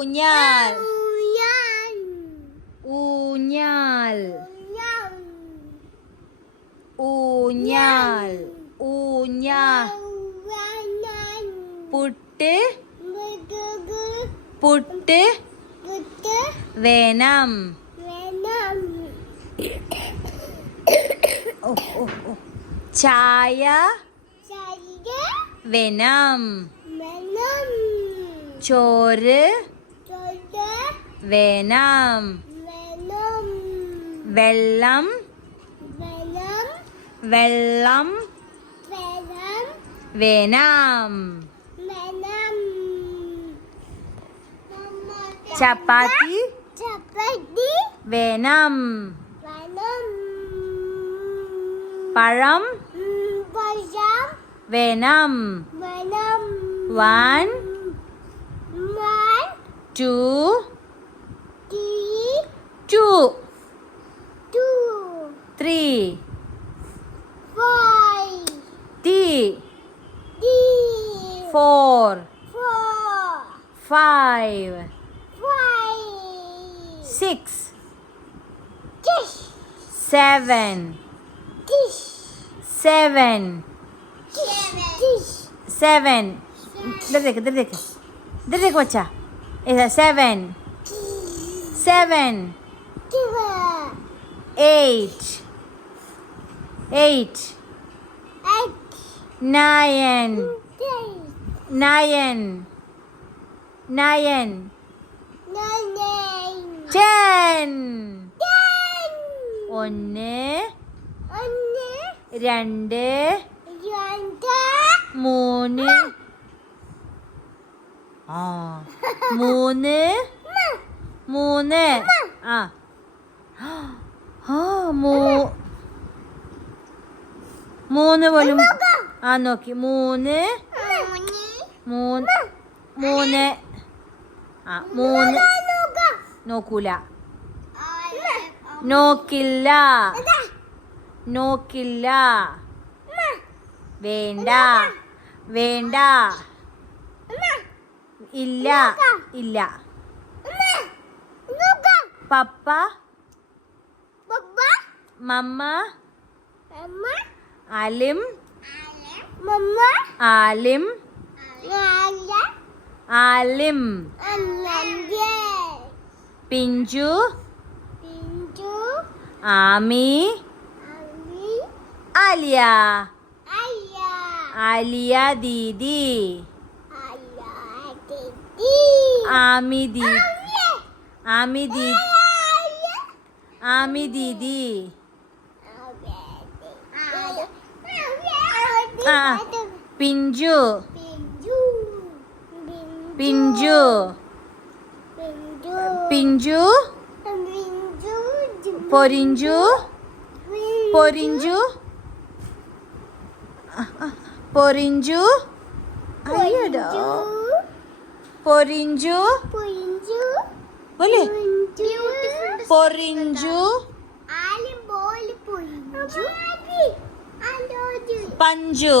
ഊഞ്ഞാൽ ഊഞ്ഞാൽ ഊഞ്ഞാൽ ഊഞ്ഞാൽ പുട്ട് പുട്ട് വേണം ചായ വേണം ചോറ് വേണം വെള്ളം വെള്ളം വേണം ചപ്പാത്തി വേണം പഴം വേണം 1 2 2 3 4 5 6 7 इधर देख बच्चा 7 8 9 10 ഒന്ന് 2 3 മൂന്ന് പോലും നോക്കി 3 നോക്കൂല നോക്കില്ല വേണ്ട ഇല്ല പപ്പ മമ്മ ആലിം പിഞ്ചു ആമി ആലിയ ദീദി ആമി ദീദി പിഞ്ചു പൊരിഞ്ചു അയ്യടാ പൊരിഞ്ചു बोले പൊരിഞ്ചു പഞ്ചു